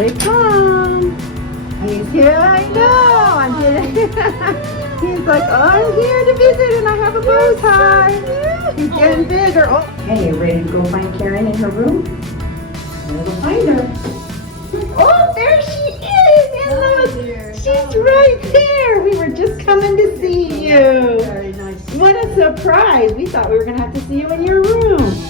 they come. He's here, I know. I'm kidding. He's like, oh, I'm here to visit and I have a bow tie. He's getting bigger. Oh. Hey, you ready to go find Karen in her room? We'll go find her. Oh, there she is. And look, she's right there. We were just coming to see you. Very nice. What a surprise. We thought we were going to have to see you in your room.